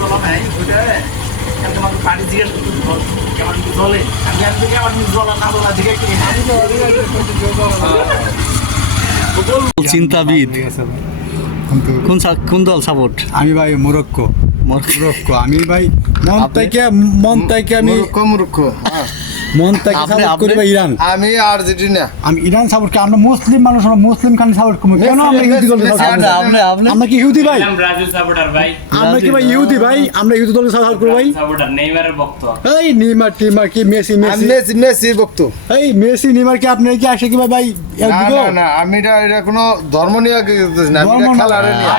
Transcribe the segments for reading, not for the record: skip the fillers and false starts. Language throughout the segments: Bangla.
জল নাই ওইটা তোমাকে পানি জিজ্ঞেস কেমন জলে আমি থেকে আমার জল না জলা দিকে চিন্তাবিদ কোন দল সাপোর্ট? আমি ভাই মোরক্কো আমি ভাই মন থেকে আমি মুরুক্ষ মন থেকে সাপোর্ট করি ভাই ইরান। আমি আর্জেন্টিনা। আমি ইরান সাপোর্ট করি। আমরা মুসলিম মানুষ, আমরা মুসলিম খান সাপোর্ট করি। কেন আমরা ইহুদি দলকে সাপোর্ট করি? আমরা কি ইহুদি ভাই? ব্রাজিল সাপোর্টার ভাই। আমরা কি ভাই ইহুদি ভাই? আমরা ইহুদি দলকে সাপোর্ট করি ভাই। সাপোর্টার নেইমারের ভক্ত। এই নেইমার টিমার কি মেসি আমি মেসির ভক্ত। এই মেসি নেইমার কি আপনি কি আসে কি ভাই? না আমি এটা কোনো ধর্ম নিয়ে না, আমি এটা খেলার নিয়ে।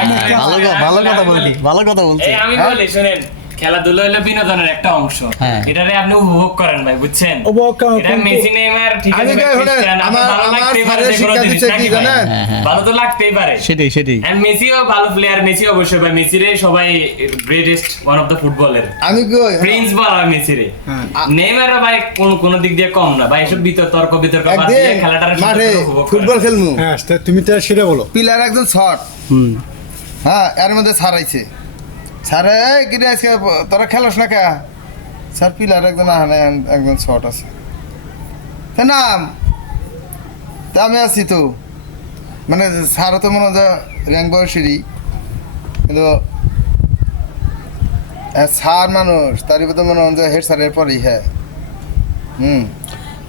ভালো কথা বলছি। এই আমি বলি শুনেন, খেলাধুলা হলো বিনোদনের একটা অংশ। এটারে আপনি উপভোগ করেন ভাই, বুঝছেন? এটা মেসি নেইমার ঠিক আছে, আমার শিক্ষা দিচ্ছে কি জানেন, ভালো তো লাগতেই পারে। সেটাই এন্ড মেসিও ভালো প্লেয়ার, মেসি অবশ্যই ভাই। মেসিরে সবাই greatest one of the footballer, আমি কই প্রিন্স বলা হয় মেসিরে। নেইমারও ভাই কোন দিক দিয়ে কম না ভাই। এসব তর্ক বিতর্ক বাদ দিয়ে খেলাটার মাঠে ফুটবল খেলমু। হ্যাঁ তুমি তো সেটা বলো। প্লেয়ার একজন শট, হ্যাঁ এর মধ্যে ছাড়াইছে স্যারে কি রে আজকে তোরা খেলোস না কে স্যার? প্লেয়ার একজন শট আছে নাম তা আমি আছি তো, মানে স্যারও তো মনে হয় র্যাঙ্ক বয়সেরই, কিন্তু স্যার মানুষ তারই তো মনে হয় হেড স্যারের পরেই। হ্যাঁ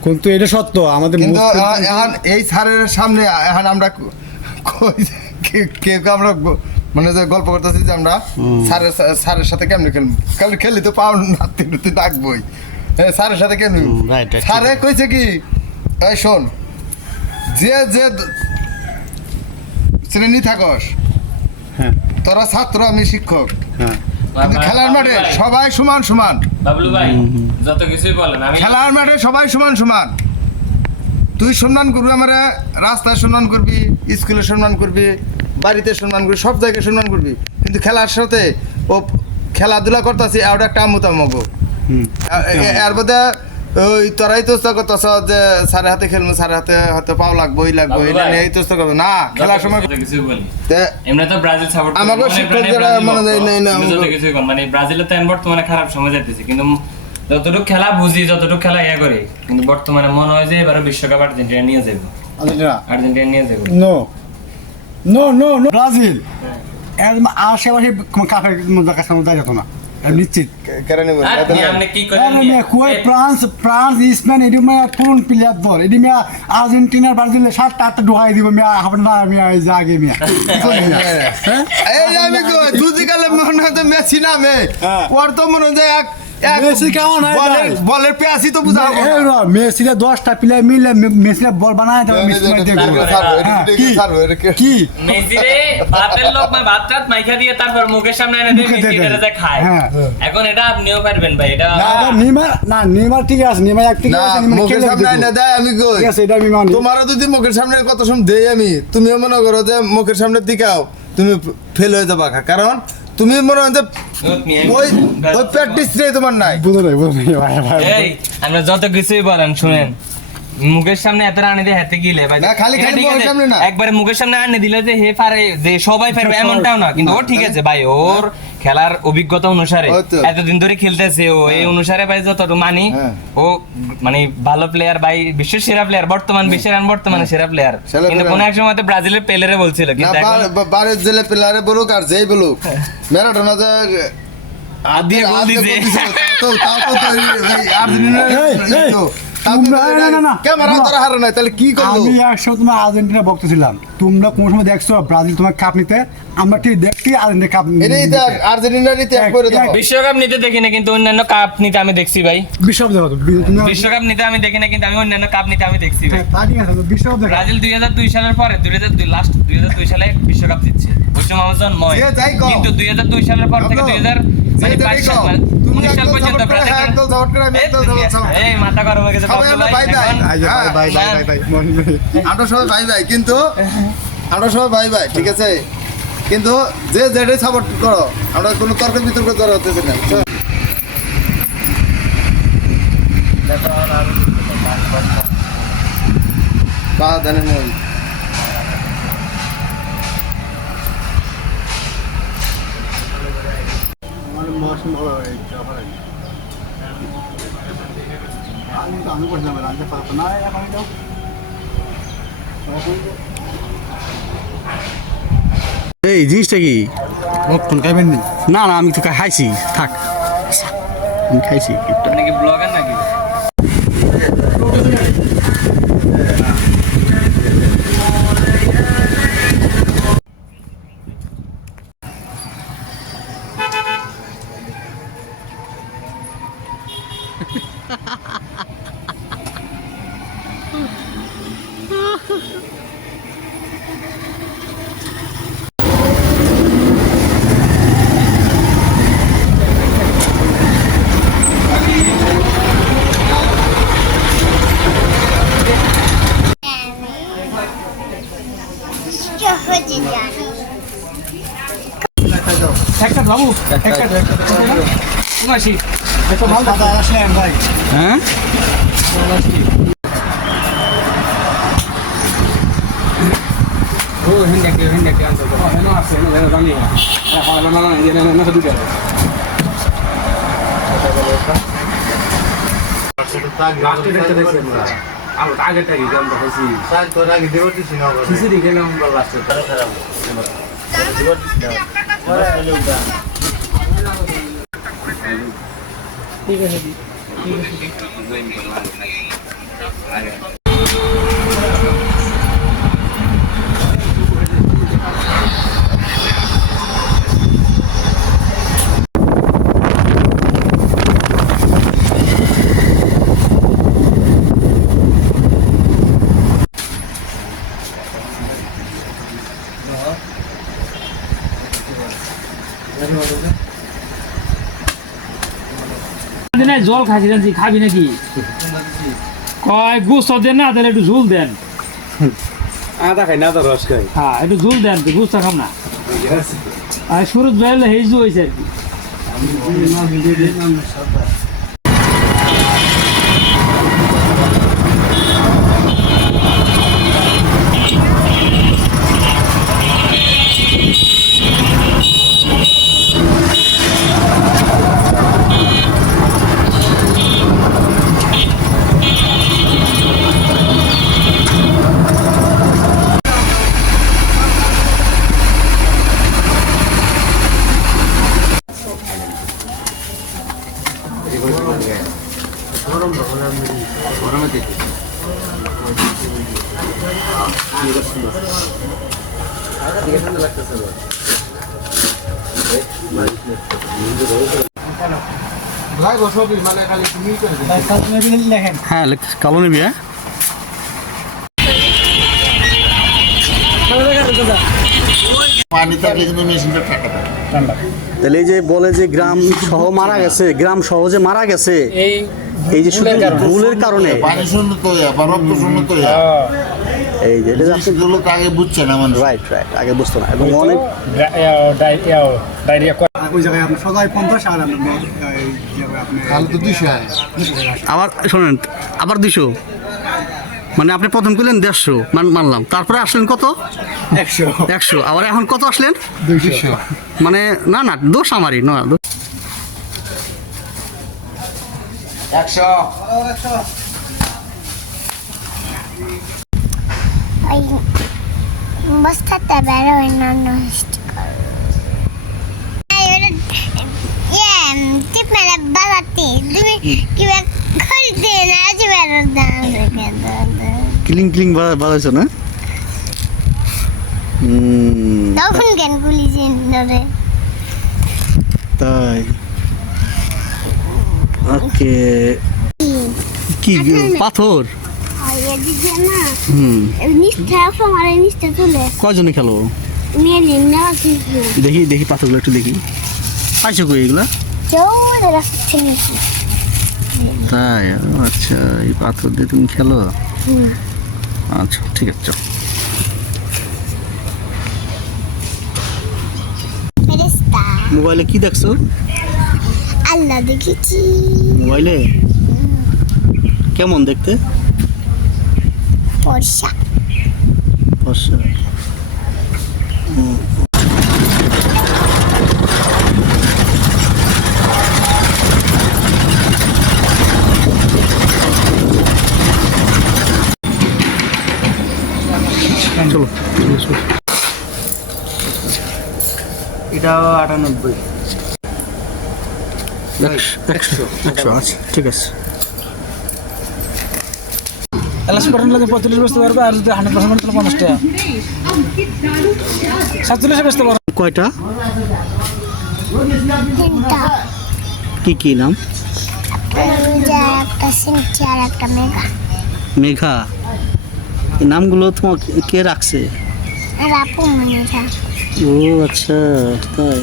কিন্তু এটা সত্য আমাদের, কিন্তু এখন এই স্যারের সামনে এখন আমরা কেউ আমরা মানে যে গল্প করতেছি যে আমরা স্যারের সাথে কেমনি খেলবো, কারণ খেলি তো পাও নাতি থাকবোই। স্যারের সাথে কেমনি স্যারে কইছে কি, এই শোন যে শ্রেণী থাকস, তোরা ছাত্র আমি শিক্ষক, কিন্তু খেলার মাঠে সবাই সমান। বাবলু ভাই যত কিছুই বলেন, আমি খেলার মাঠে সবাই সমান। তুই সম্মান করবি, আমার রাস্তায় সম্মান করবি, স্কুলে সম্মান করবি, বাড়িতে সম্মান করবি, সব জায়গায় সম্মান করবি, কিন্তু খেলার সাথে ও খেলাধুলা করতেছি ওটা একটা আমুতামগো। এর মধ্যে ওই তোরাই তো করতেছ যে স্যারের হাতে খেলবো, স্যারের হাতে হয়তো পাও লাগবো এই তো করবো না। খেলার সময় কিছু বলি, এমনি তো ব্রাজিল সাপোর্ট আমাকে শিক্ষকরা মনে দেয় না, যত কিছু মানে ব্রাজিলে তো বর্তমানে খারাপ সময় যাইতেছে, কিন্তু যতটুকু খেলা বুঝি, যতটুকু খেলা ইয়া করি, কিন্তু বর্তমানে মনে হয় যে এবারে বিশ্বকাপ আর্জেন্টিনা নিয়ে যাবে। আর্জেন্টিনা নিয়ে যাবে। নো ব্রাজিল আশেপাশে কাপের কাছে যায় যেত না নিশ্চিত। ফ্রান্স স্পেন এটি কোন প্লেয়ার দল এটি মিয়া আর্জেন্টিনার ব্রাজিলে 7-8 ঢোকাই দিব মিয়া হবে না মিয়া আগে মিয়া। এই আমি দুদিকালে মনে হয় মেসি নামে ওর তো মনে হয় এক মেসি কেমন বলের পেয়াসি তো বুঝা হবে না। মেসিরা 10টা প্লেয়ার মিলে মেসিরা বল বানায় তবে মেসি কি মেসি রে ভাতের লোক না ভাত রাত মাইখা দিয়ে তারপর মুখের সামনে এনে দিয়ে মেসি এটা যা খায়। এখন এটা আপনিও পারবেন ভাই। এটা নেইমার ঠিক আছে, নেইমার এক ঠিক আছে, মুখের সামনে এনে দেয় আমি কই ঠিক আছে এটা আমি মানি। তোমারও যদি মুখের সামনে কত সময় দেই আমি, তুমিও মনে করো যে মুখের সামনে দিকাও তুমি ফেল হয়ে যাবা, কারণ তুমি মনে হয় যে ওই প্র্যাকটিস রে তোমার নাই। বুঝো নাই ভাই এই আমরা যত কিছুই বলেন শুনেন, মুখের সামনে এত আনে দিয়ে হাতে গিলে ভাই না, খালি মুখের সামনে না, একবারে মুখের সামনে আনে দিলে যে হে পারে যে সবাই পারবে এমনটাও না, কিন্তু ও ঠিক আছে ভাই, ওর খেলার অভিজ্ঞতা অনুসারে এতদিন ধরে খেলতেছে, ও এই অনুসারে ভাই যতটুকু মানি ও মানে ভালো প্লেয়ার ভাই, বিশ্বের সেরা প্লেয়ার, বর্তমানে সেরা প্লেয়ার। কিন্তু কোন এক সময় ব্রাজিলের প্লেয়ারে বলছিল, কিন্তু বারের জেলে প্লেয়ারে বলুক আর যেই বলুক ম্যারাডোনা যে আদি গোল দিছে আমি একশো তোমার আর্জেন্টিনা ভক্ত ছিলাম। তোমরা কোন সময় দেখছো ব্রাজিল তোমার কাপ নিতে? আমরা ঠিক দেখছি আর্জেন্টিনা কাপ বিশ্বকাপ নিতে দেখি না, কিন্তু অন্যান্য কাপ নিতে আমি দেখছি ভাই। বিশ্বকাপ নিতে আমি দেখি না, কিন্তু আমি অন্যান্য কাপ নিতে আমি দেখছি ভাই। ব্রাজিল 2002 সালের পরে 2002 সালে বিশ্বকাপ জিতছে, বুঝছো আমার জন্ম হয়, কিন্তু 2002 সালের পর থেকে 2022 সাল 19 সাল পর্যন্ত এই মাথা গরম হয়ে গেছে। আমরা সবাই ভাই ভাই, কিন্তু আমরা সবাই ভাই ভাই ঠিক আছে, কিন্তু যে যেটাই সাপোর্ট করো, আমরা কোনো তর্ক বিতর্ক করা হতেছে না। আমি বলছিলাম রান্না পারবো না এখন যাও এই জিনিসটা কি রক্তন খাইবেন নি না না আমি তো খাইছি থাক আমি খাইছি একটু। আপনি কি ব্লগার নাকি? একটা বাবু একটা উনাশি একটা ভালো দাদা আসলেন ভাই হ্যাঁ ও হিন্দাকে আনতে তো এনো আছে এনো জানি না না না না না না দুটো লাস্টে দেখতে দেখছি আমরা আর আগেরটা কি জানতে হইছি স্যার তোর আগে দেবো দিছি না খিচুড়ি খেলাম আমরা লাস্টে ঠিক আছে জল খাইছি জানছি খাবি নাকি কয় গুছ দেন না তাহলে একটু ঝুল দেন আদা খাই না আদা রস খাই হ্যাঁ একটু ঝুল দেন গুছটা খাম না আর সুরত বেরোলে হেজু হয়েছে আর কি ভাই বসবি মানে খালি তুমি করে ভাই কালকে লেখেন হ্যাঁ কালো নিবি হ্যাঁ পানি থাকলে কিন্তু মেশিনটা টাকা দেয় তাহলে এই যে বলে যে গ্রাম সহ মারা গেছে গ্রাম সহজে মারা গেছে এই যে শুধু ভুলের কারণে পানি শূন্য তো বা রক্ত শূন্য তো এই যে এটা আপনি জিনিসগুলো তো আগে বুঝছে না মানুষ রাইট আগে বুঝতো না এবং অনেক ডায়রিয়া ওই জায়গায় আপনি সবাই 50 আর আপনি এই জায়গায় আপনি তাহলে তো 200 আবার শোনেন আবার 200 মানে আপনি প্রথম করলেন 150 মানলাম তারপরে আসলেন কত 100 আবার এখন কত আসলেন 200 মানে না না দোষ আমারই না দোষ 100 বস্তাতে বেরোয় না নষ্ট টিপ মেরে বাজাতে তুমি কি খরিদে না আজ বেরোর দাম রেখে ক্লিং বাজাইছো না তখন কেন গুলি ধরে তাই ওকে কি পাথর এদিকে না হুম নিষ্ঠা আমার নিষ্ঠা তুলে কয়জনে খেলো নিয়ে নিন না কিছু দেখি পাথরগুলো একটু দেখি পাইছো কই এগুলা কেউ রাখছে নাকি তাই আচ্ছা এই পাথর দিয়ে তুমি খেলো আচ্ছা ঠিক আছে চল ফেরেশতা মোবাইলে কি দেখছো আল্লাহ দেখেছি মোবাইলে কেমন দেখতে ফর্সা ফর্সা এটাও 98। 100 আচ্ছা ঠিক আছে। এলাস পাঠান লাগে 45 বেচতে পারবে, আর যদি 100% তাহলে 50 টাকা। 47 বেচতে পারবে। কয়টা? তিনটা কি নাম? যা একটা সিনচি আর একটা মেঘা। মেঘা। এই নামগুলো তোমাকে কে রাখছে? আর আপু মনে ও আচ্ছা তাই।